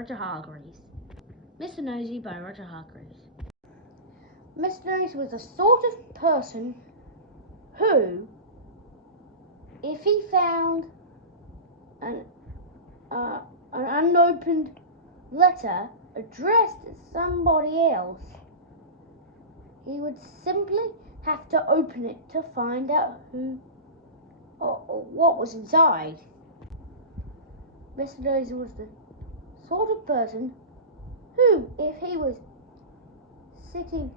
Roger Hargreaves. Mr. Nosey by Roger Hargreaves. Mr. Nosey was the sort of person who, if he found an unopened letter addressed to somebody else, he would simply have to open it to find out who or what was inside. Mr. Nosey was the sort of person who, if he was sitting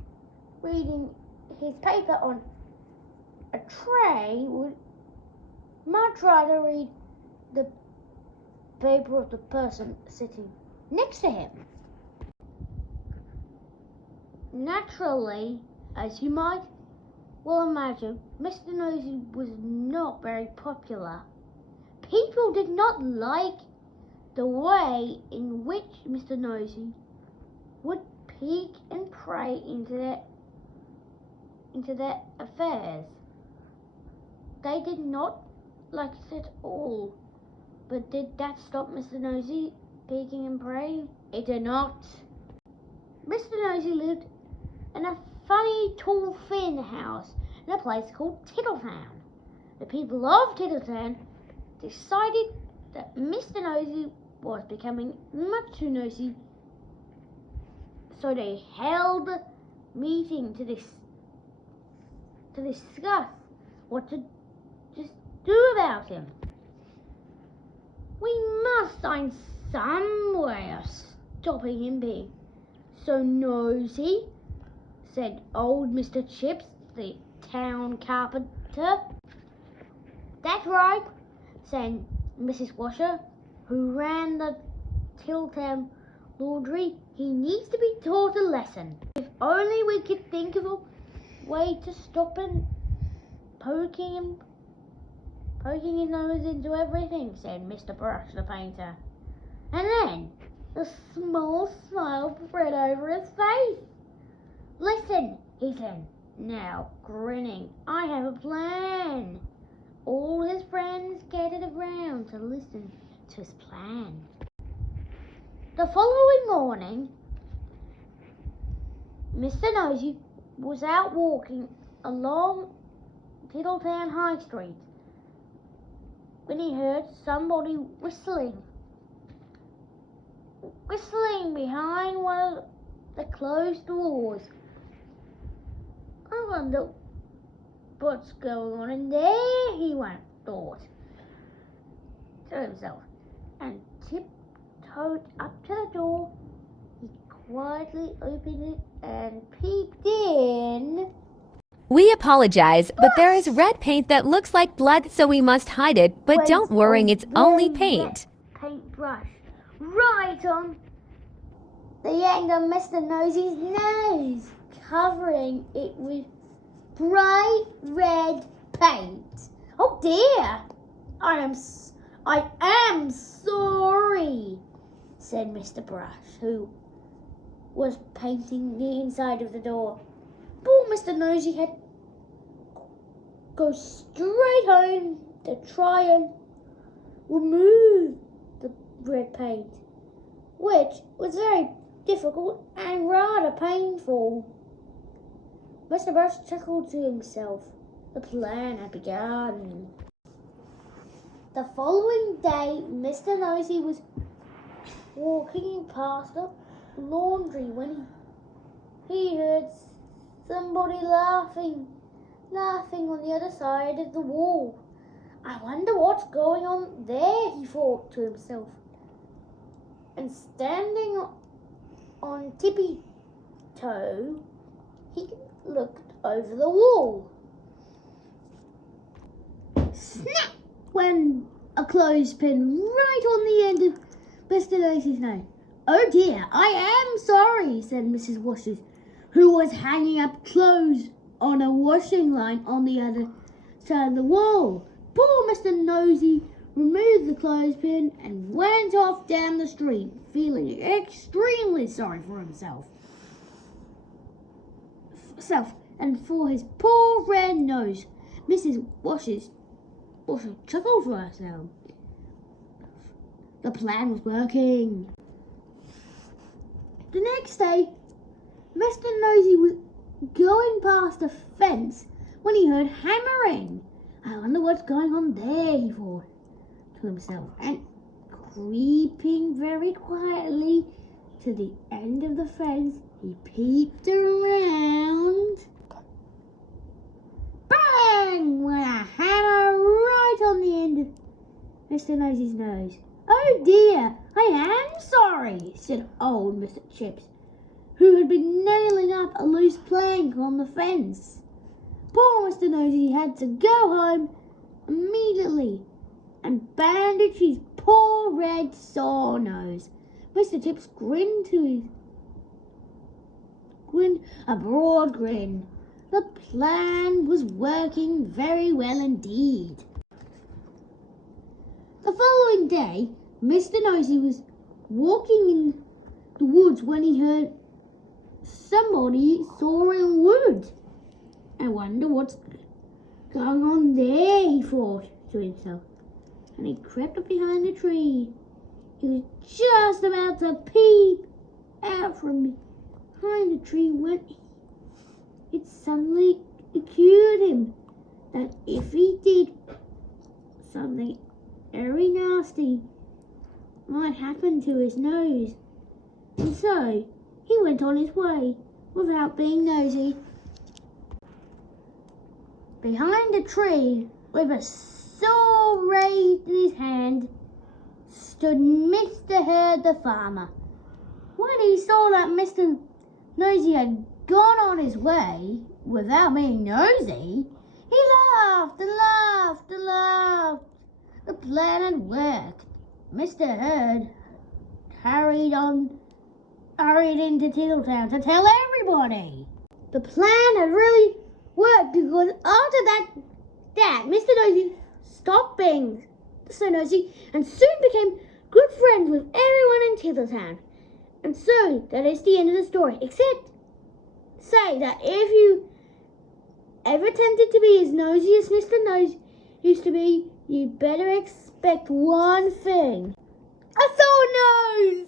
reading his paper on a tray, would much rather read the paper of the person sitting next to him. Naturally, as you might well imagine, Mr. Nosey was not very popular. People did not like the way in which Mr. Nosey would peek and pry into their affairs. They did not like it at all. But did that stop Mr. Nosey peeking and praying? It did not. Mr. Nosey lived in a funny, tall, thin house in a place called Tiddletown. The people of Tiddletown decided that Mr. Nosey was becoming much too nosy, so they held a meeting to discuss what to just do about him. We must find some way of stopping him being so nosy, said old Mr. Chips, the town carpenter. That's right, said Mrs. Washer, who ran the Tiddletown laundry. He needs to be taught a lesson. If only we could think of a way to stop him poking his nose into everything, said Mr. Brush the painter. And then a small smile spread over his face. Listen, he said, now grinning, I have a plan. All his friends gathered around to listen to his plan. The following morning, Mr. Nosey was out walking along Tiddletown High Street when he heard somebody whistling behind one of the closed doors. I wonder what's going on in there, he thought to himself, and tiptoed up to the door. He quietly opened it and peeped in. We apologize, but there is red paint that looks like blood, so we must hide it. But don't worry, it's only paint. Paintbrush right on the end of Mr. Nosey's nose, covering it with bright red paint. Oh dear! I am sorry, said Mr. Brush, who was painting the inside of the door. Poor Mr. Nosey had go straight home to try and remove the red paint, which was very difficult and rather painful. Mr. Brush chuckled to himself. The plan had begun. The following day, Mr. Nosey was walking past the laundry when he heard somebody laughing on the other side of the wall. I wonder what's going on there, he thought to himself. And standing on tippy toe, he looked over the wall. Snap went a clothespin right on the end of Mr. Nosey's nose. Oh dear, I am sorry, said Mrs. Washers, who was hanging up clothes on a washing line on the other side of the wall. Poor Mr. Nosey removed the clothespin and went off down the street, feeling extremely sorry for himself and for his poor red nose. Mrs. Washer chuckled for herself. The plan was working. The next day, Mr. Nosey was going past a fence when he heard hammering. I wonder what's going on there, he thought to himself, and creeping very quietly to the end of the fence, he peeped around. Bang! Went a hammer right on the end of Mr. Nosey's nose. Oh dear, I am sorry, said old Mr. Chips, who had been nailing up a loose plank on the fence. Poor Mr. Nosey had to go home immediately and bandage his poor red sore nose. Mr. Chips grinned a broad grin. The plan was working very well indeed. The following day, Mr. Nosey was walking in the woods when he heard somebody sawing wood. I wonder what's going on there, he thought to himself, and he crept up behind the tree. He was just about to peep out from behind the tree when it suddenly occurred to him that if he did something very nasty might happen to his nose. And so he went on his way without being nosy. Behind a tree, with a saw raised in his hand, stood Mr. Herd the farmer. When he saw that Mr. Nosey had gone on his way without being nosy, he laughed and laughed and laughed. The plan had worked. Mr. Herd hurried into Tiddletown to tell everybody. The plan had really worked because after that Mr. Nosey stopped being so nosy and soon became good friends with everyone in Tiddletown. And so that is the end of the story, except say that if you ever tempted to be as nosy as Mr. Nose used to be, you better expect one thing: a sore nose!